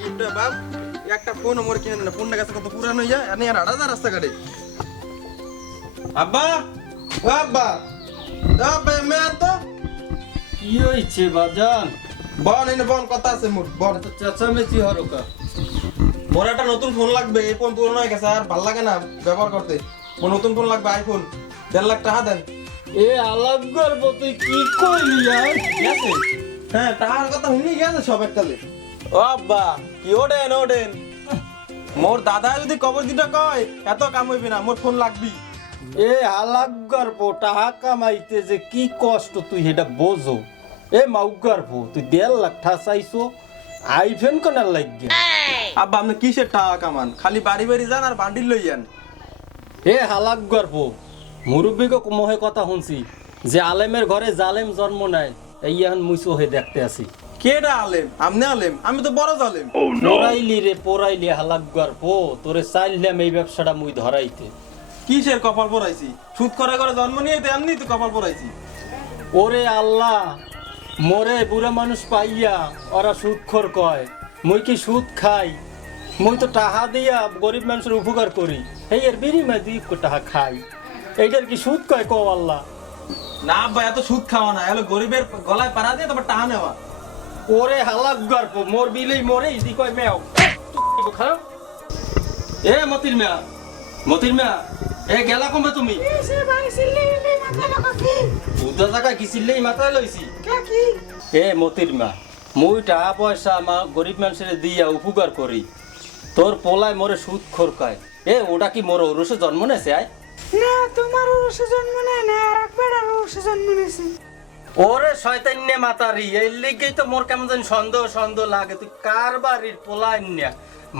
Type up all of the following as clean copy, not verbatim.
কিটা বাপ একটা ফোন আমার কিনে না ফোনটা কাছে কত পুরানো হয়ে যায় আর আড়া রাস্তাঘাটে আব্বা ও আব্বা আব্বা মেয়ে তো কি হয়েছে বাজান? বল এনে বল কথা আছে মোর বল তো চেঁচামেচি হরকা। মোর একটা নতুন ফোন লাগবে এই ফোন পুরনো হয়ে গেছে আর ভাল লাগে না ব্যবহার করতে মোর নতুন ফোন লাগবে আইফোন 1.5 লাখ টাকা দেন এ আলাপ করবো তুই কি কইলি আর? গেছে হ্যাঁ টাকার কথা শুনি গেছে সব একটালে ও আব্বা কি ওডেন মোর দাদা যদি কবর দিতে কয় এত কাম হইবে না মোর ফোন লাগবি এ আলাপ করবো টাকা কামাইতে যে কি কষ্ট তুই সেটা বোঝো। এ মাউগার ভো তুই 1.5 লাখ টাকা চাইছো আইফোন কেনার লাগবে? আব্বা আপনি কিসের টাকা কামান খালি বাড়ি বাড়ি যান আর বান্ডিল লই যান এ হালাক গর্ব মুরব্বীকে মোহে কথা শুনছি যে আলেমের ঘরে জালেম জন্ম নেয় এই এখন মুইসো হয়ে দেখতে আসি। কেডা আলেম আমনে আলেম আমি তো বড় জালেম পোরাইলি হালাক গর্ব তোরে চাইলাম এই ব্যবসাটা মুই ধরাইতে। কিসের কপাল পড়াইছি সুদ করে করে জন্ম নিয়ে তো এমনি তো কপাল পড়াইছি ওরে আল্লাহ মোরে বুড়া মানুষ পাইয়া ওরা সুদখোর কয় মুই কি সুদ খাই? মুই তো টাকা দিয়া গরিব মানুষের উপকার করি এই এর বিনিময়ে 2 টাকা খাই এইটার কি সুদ কয় কো আল্লাহ? না আব্বা এত সুদ খাওয়া না এলো গরিবের গলায় পাড়া দিয়ে তারপর টাকা নেওয়া ওরে হালাক গর্ব মোর বিলেই মরে ইদি কয় মেও খাও। এ মতির মেয়া এ গেলা কমবে তুমি উদা জায়গা গিছিলেই মাথায় লইছি এ মতির মা মুই টাকা পয়সা আমার গরিব মানুষের দিয়া উপকার করি তোর পোলায় মোরে সুদ খোরকায়। এ ওটা কি মোর ওরসে জন্ম নেছে আয়? না তোমার ওরসে জন্ম নেয় না আর একবার আর ওরসে জন্ম নেছে। ওরে শয়তান্নে মাতারি এই লেগেই তো মোর কেমন জানি সন্দেহ লাগে তুই কার বাড়ির পোলায় না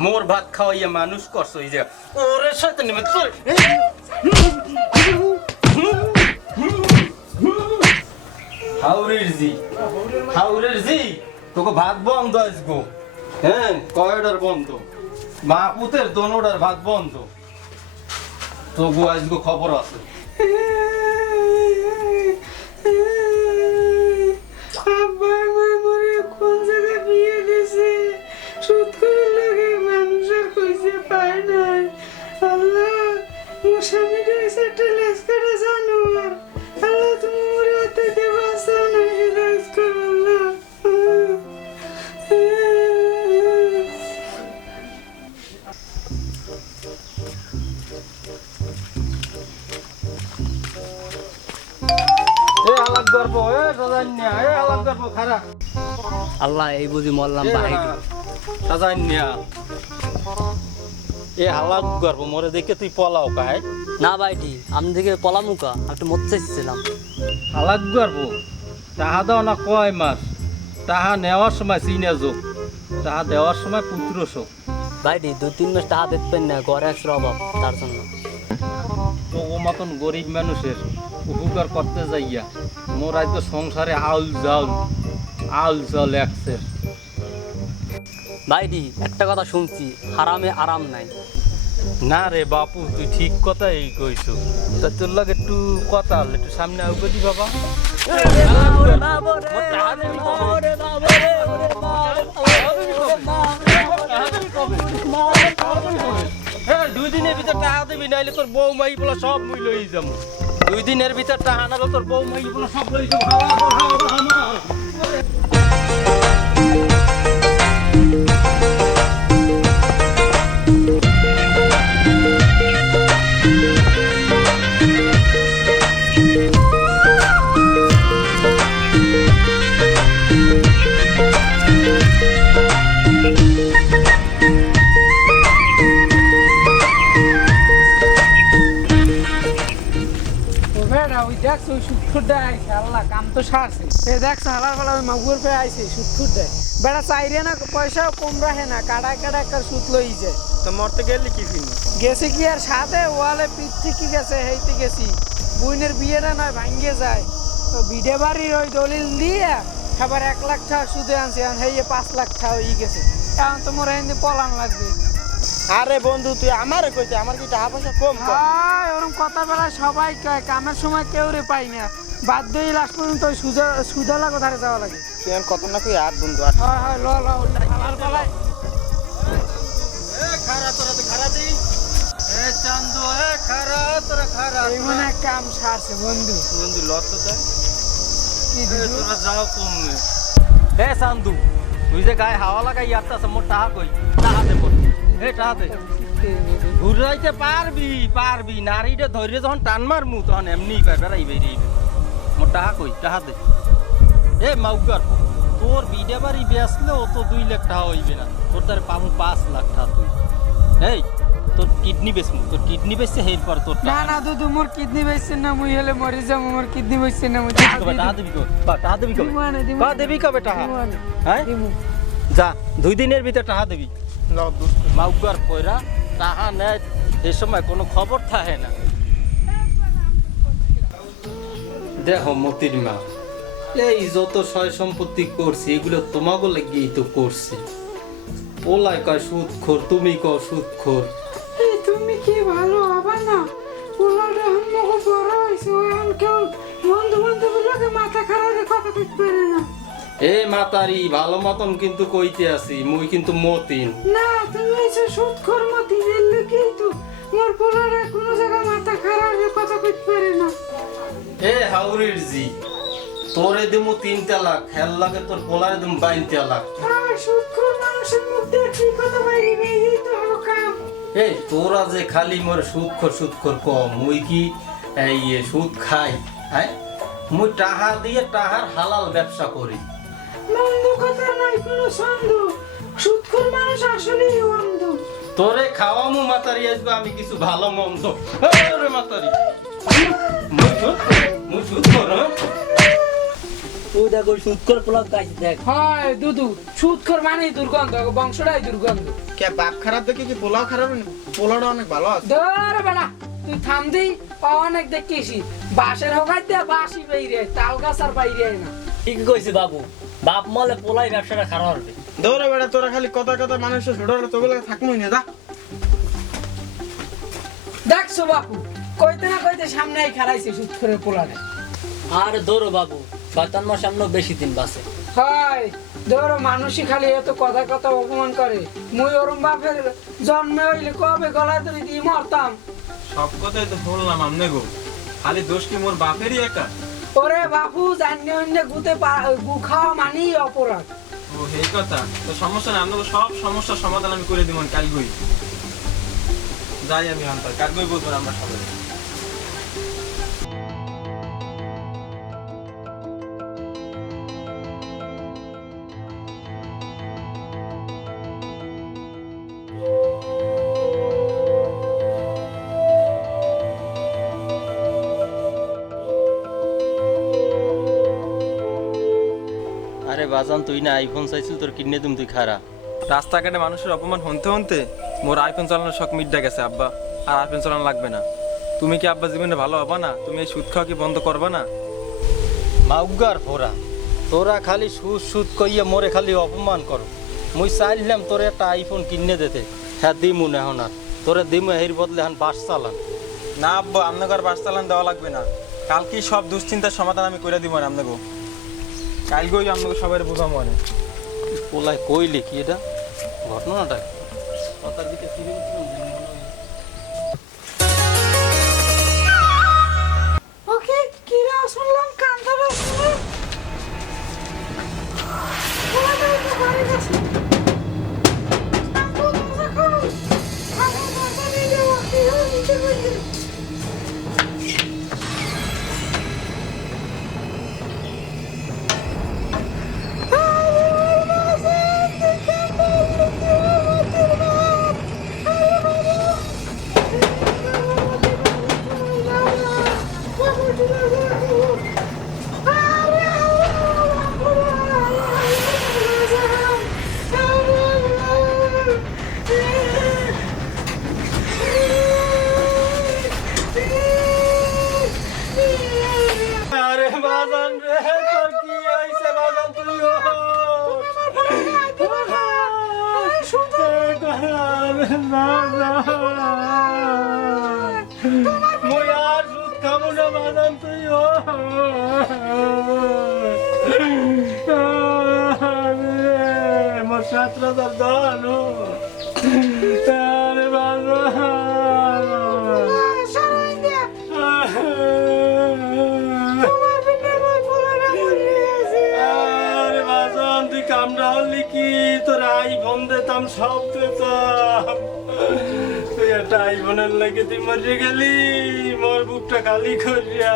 মোর ভাত খাওয়াইয়া মানুষ করছো এই যে ওরে শয়তান্নে মাতারি হাউরের জি তোকে ভাত বন্ধ আসবো। হ্যাঁ কয়টার বন্ধ মা পুতের দোনোটার ভাত বন্ধ তবু আজকে খবর আছে। আব্বা আমার মরে কোন জায়গায় বিয়ে দিছে সুদ করে লাগে মানুষের কইছে পায় নাই। আল্লাহ মোর স্বামীটা হইছে একটা লেজ কাটা জানোয়ার। আল্লাহ তুমি মরে হতে দিয়ে বাঁচাও না হিদায়াত কর আল্লাহ। এ হালাক গর্ব এ সাজান্যা এ হালাক গর্ব খারা আল্লাহ এই বুঝি মরলাম ভাই। সাজান্যা এ হালাক গর্ব মরে দেখে তুই পলাও কায় না ভাইটি আমি দেখে পলামুকা একটু মত চাইছিলাম। হালাক গর্ব টাহা দাও না কয় মাস টাহা নেওয়ার সময় চিনে যোগ টাহা দেওয়ার সময় পুত্র শোক। ভাইটি 2-3 মাস টাকা দেখবেন না ঘরে একশোর অভাব তার জন্য। তো ও মতন গরিব মানুষের উপকার করতে যাইয়া মোর আজ তো সংসারে আউল জাউল একসের। ভাইটি একটা কথা শুনছি হারামে আরাম নাই। না রে বাপু তুই ঠিক কথাই কইছো তা তোর লাগে একটু কথা হল একটু সামনে আউকে দি বাবা। হ্যাঁ 2 দিনের ভিতর টাকা দিবি নাইলে তোর বউ মাই বলে সব মুই লই যাবো। 2 দিনের ভিতর টাকা না তোর বউ মাই বলে সব লই যাবো। দেখছো সুটফুট দেয় আইছে আল্লাহ কাম তো সারছে এ দেখছো হালার ফালা ওই মাগুর পেয়ে আইছে সুটফুট দেয় বেড়া চাইরে না পয়সাও কম রাখে না কাটা একটা সুত লই যায় তো মরতে গেলে কি ফিনি গেছে কি আর সাথে ওয়ালে পিঠ থেকে গেছে হেইতে গেছি বুইনের বিয়েটা নয় ভাঙ্গে যায় তো বিডে বাড়ির ওই দলিল দিয়ে খাবার 1 লাখ টাকা সুদে আনছে এখন হেয়ে 5 লাখ টাকা হয়ে গেছে এখন তো মোর হিন্দি পলান লাগবে। আরে বন্ধু তুই আমারে কইতে আমার কি টাকা পয়সা কম হ্যাঁ ওরকম কথা বেলা সবাই কয় কামের সময় কেউ রে পাই না বাধ্য হয়ে লাস্ট পর্যন্ত ওই সুদালা কোথায় যাওয়া লাগে তুই কত না কই আর বন্ধু হয় ল হালার পালায় আমি মনে হয় কাম সারছে বন্ধু বন্ধু লত তাই কি এ, দিবো? তোরা যাও কমে এ চান্দু তুই যে গায়ে হাওয়া লাগাই আসতেছ মোর টাহা কই টাহা দে মোর এ টাহা দে ঘুরাইতে পারবি পারবি নারীটা ধৈর্য যখন টান মারমু তখন এমনি বেড়াই বেরিয়ে মোর টাহা কই টাহা দে এ মাউগার তোর বিডে বাড়ি বেসলে ও তো 2 লাখ টাকা হইবে না তোর তার পাবো 5 লাখ টাকা তুই এই তোর কিডনি বেচমু তোর কিডনি বেচছে হের পর তোর না না দুদু মোর কিডনি বেচছে না মুই হলে মরে যাবো মোর কিডনি বেচছে না মুই টাকা দিবি কবে টাকা দিবি কবে দিমু না, দিমু কা না। দেবি কবে টাকা দিমু না, হ্যাঁ দিমু। যা 2 দিনের ভিতরে টাকা দিবি মাউগার পয়রা টাকা নেয় এ সময় কোনো খবর থাকে না দেখো মতির মা এই যত সয় সম্পত্তি করছি এগুলো তোমাকে লেগেই তো করছি ওলাই কয় সুদখোর তুমি কও সুদখোর এই তুমি কি ভালো হবে না পোলাটা এখন মগো বড় হয়েছে ও এখন কেউ বন্ধু বান্ধব লোকে মাথা খারাপ কথা কইতে পারে না এ মাতারি ভালো মতন কিন্তু কইতে আছি মুই কিন্তু মতিন না তুমি এসে সুদ কর্মতি দিলে কিন্তু মোর পোলাটা কোনো জায়গা মাথা খারাপ কথা কইতে পারে না এ হাউরির জি তোরে দিমু 3 তালাক হেল লাগে তোর পোলারে দিমু 22 তালাক আর সুদ কর মানুষের মুখ দিয়ে কি কথা বাইরে এই তো হলো কাম এই তোরা যে খালি মোর সুদখোর কম মুই কি এই সুদ খাই হ্যাঁ মুই টাহা দিয়ে টাহার হালাল ব্যবসা করি মন্দ কথা নাই কোনো সন্দেহ সুদ কর মানুষ আসলেই অন্ধ তোরে খাওয়ামু মাতারি আসবে আমি কিছু ভালো মন্দ ওরে মাতারি মুই সুদ কর তুই দেখো সুৎকর প্লগ গাছ দেখ হয় দুদু সুদ কর মানেই দুর্গন্ধ বংশটাই দুর্গন্ধ কে বাপ খারাপ দেখে কি পোলাও খারাপ না? পোলাওটা অনেক ভালো আছে ধর বেড়া তুই থাম দিই অনেক দেখেছি বাঁশের হোকার দিয়ে বাঁশি বাইরে তাল গাছ আর বাইরে না ঠিক কইছি বাবু বাপ মলে পোলাই ব্যবসাটা খারাপ হবে দৌড়ে বেড়া তোরা খালি কথা কথা মানুষের ছোট তোগুলো থাকমই না দা দেখছো বাপু কইতে না কইতে সামনেই খারাইছে সুদ করে পোলারে আর ধরো বাবু শয়তান মার সামনে বেশি দিন বাসে হয় ধরো মানুষই খালি এত কথা কথা অপমান করে মুই ওরম বাপের জন্মে হইলে কবে গলায় ধরে দিয়ে মরতাম সব কথাই তো বললাম আমনে গো খালি দোষ কি মোর বাপেরই একা ওরে বাপু জানিয়ে অন্য গুতে গু খাওয়া মানেই অপরাধ ও এই কথা তো সমস্যা না আপনাকে সব সমস্যার সমাধান আমি করে দিব কালগই যাই আমি আনতাম কালগই বলবো না আমরা সবাই আরে বাজান তুই না আইফোন চাইছিল তোর কিডনি তুমি তুই খারা রাস্তাঘাটে মানুষের অপমান হনতে হনতে মোর আইফোন চালানোর শখ মিটে গেছে আব্বা আর আইফোন চালানো লাগবে না তুমি কি আব্বা জীবনে ভালো হবা না তুমি এই সুদ খাওয়া কি বন্ধ করবা না মাউগার ফোরা তোরা খালি সুদ কইয়া মোরে খালি অপমান করো মুই চাইলাম তোরে একটা আইফোন কিনে দিতে হ্যাঁ দিমু না এখন আর তোরে দিমু এর বদলে এখন বাস চালান না আব্বা আপনাকে আর বাস চালান দেওয়া লাগবে না কালকে সব দুশ্চিন্তার সমাধান আমি করে দিব না আপনাকে কালকেই আপনাকে সবাই বোঝাবো অনেক পোলাই কইলে কি এটা ঘটনাটা কি? কথার দিকে ফিরে ওকে কি রে শুনলাম কান্দা শুনলে ওরে তো বাড়ি গেছে আমি তো কই আমি তো নিয়ে যাবো কি হলো নিচে বসে আরে বাজান রে তোর কি হইছে বাজান তুই মই আর সুদ খাবো না বাজান তুই মোর 17,000 দান আরে বাজান কি তোর আইফোন দিতাম সব দিতাম, তুই একটা আইফোনের লাগে তুই মরে গেলি মোর বুকটা খালি করিয়া।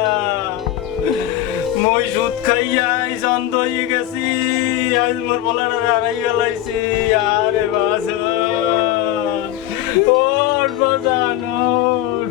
মই সুদ খাইয়া আইস অন্ধ হয়ে গেছি, আজ মোর বলাটা হারাই গেলাইছি। আরে বাজান ওর বাজান ওর